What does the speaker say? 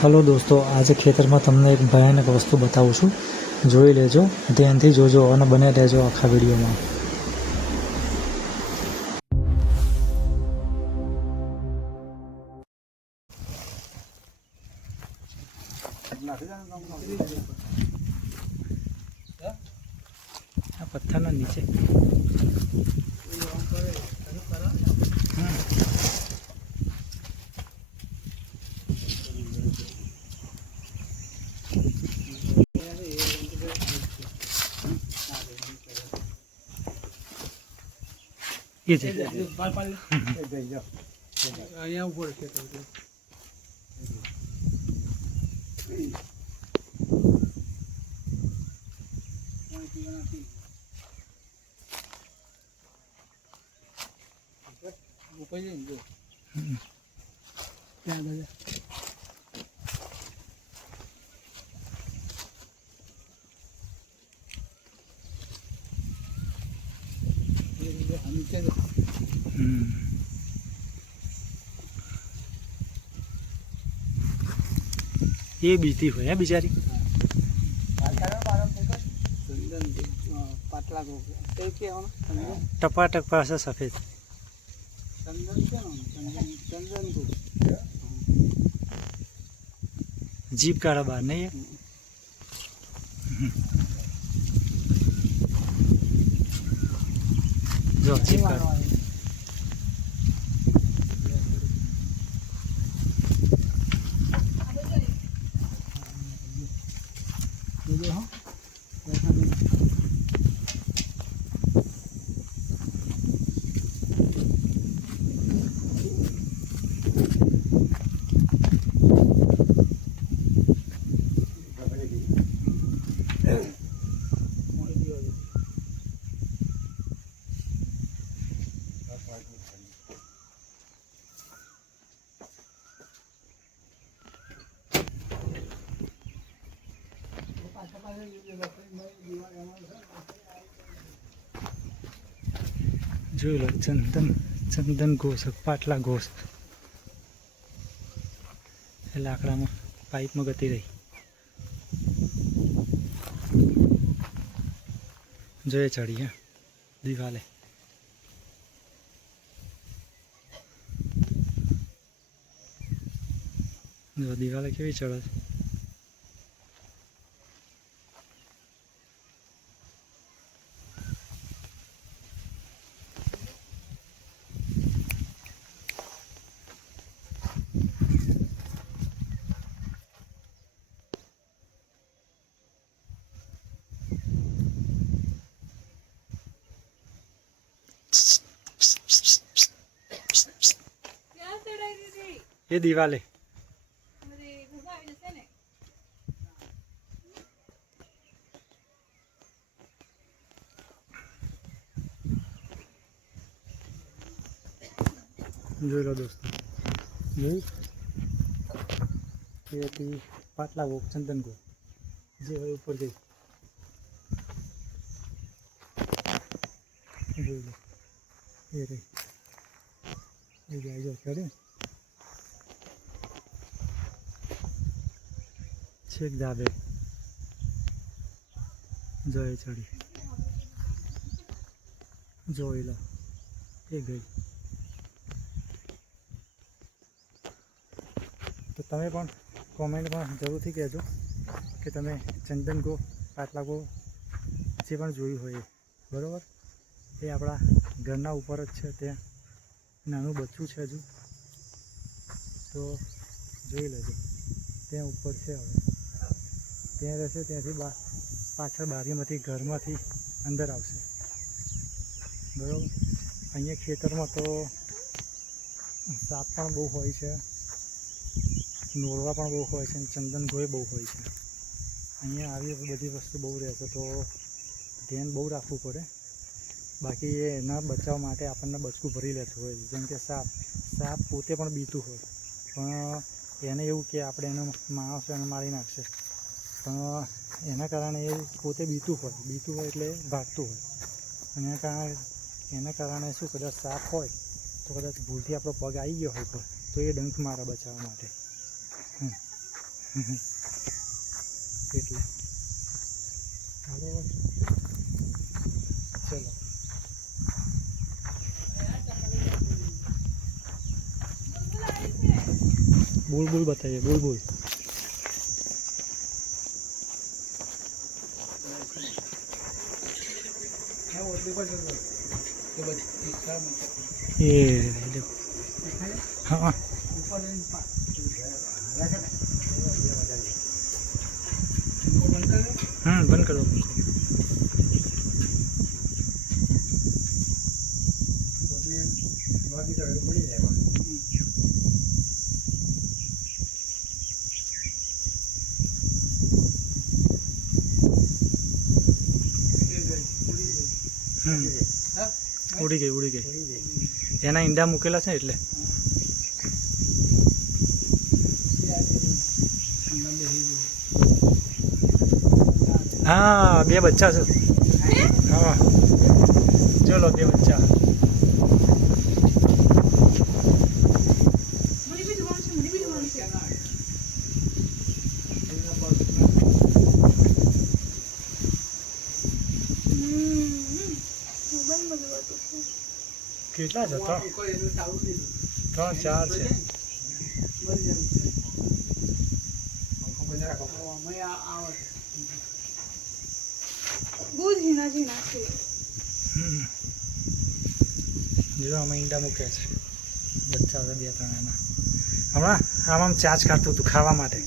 Hello दोस्तों, आज खेतर में तमने एक भयानक वस्तु बताऊँ छूँ। जोई लेजो, ध्यानथी जोजो और बने रहेजो आखा विडियो में। पत्थर ना नीचे ये ये बीती हुई है बेचारी। टपा टपा से सफेद जीप काढ़ा बाहर नहीं है। जो जीप काढ़ा जो लो चंदन चंदन घोष पाटला घोष लाकड़ा में पाइप में गती रही। जो ये चढ़ी है दीवाले जो दीवाले केवी चढ़े ये दीवाले जो लो दोस्तों ये पाटला वो चंदन को जे ऊपर गई जो लो ये रही ये जाए जो चढ़े छेक दाबे जो ये चढ़ी जो लो ये गई। तो तमे पण कॉमेंट में जरूर थी कहजो कि तमे चंदन को पाटला को जे पण जोयुं होय बराबर। ये आपड़ा घरना ऊपर ज छे त्यां नानुं बच्चुं छे हजू तो जोई लेजो त्यां ऊपर छे। हवे त्यां रहेशे त्यांथी पाछळ बारीमांथी घरमांथी अंदर आवशे बराबर। अहींया खेतरमां तो साप पण बहु होय छे, नोरवा पण बहु होय छे, चंदन गोय बहु होय छे। अहींया आवी बधी वस्तु बहु रहे छे तो ध्यान बहु राखवुं पड़े। बाकी ये एना बचाव माटे आपणने बचकું भरी लेतुं होय। जेम के साप पोते पण बीतुं होय पण एने एवुं के आपणे एने माणस एने मारी नाखशे पण एना कारणे ए पोते बीतुं होय एटले भागतुं होय। एना कारणे शुं कदाच साप होय तो कदाच भूलथी आपणो पग आई गयो होय तो ये डंख मारे बचाववा माटे। એટલે બરાબર. ચલો બુલબુલ બતાવીએ બુલબુલ. એ देखो हाँ बंद करो. ઉડી ગઈ એના ઈંડા મૂકેલા છે એટલે. હા 2 બચ્ચા છે. હા ચલો 2 બચ્ચા. કેટલા છે? 3 4 છે. જો આમાં ઈંડા મૂકે છે બચ્ચા છે 2 3 એના. હમણાં આમ ચાર્જ કાઢતું હતું ખાવા માટે.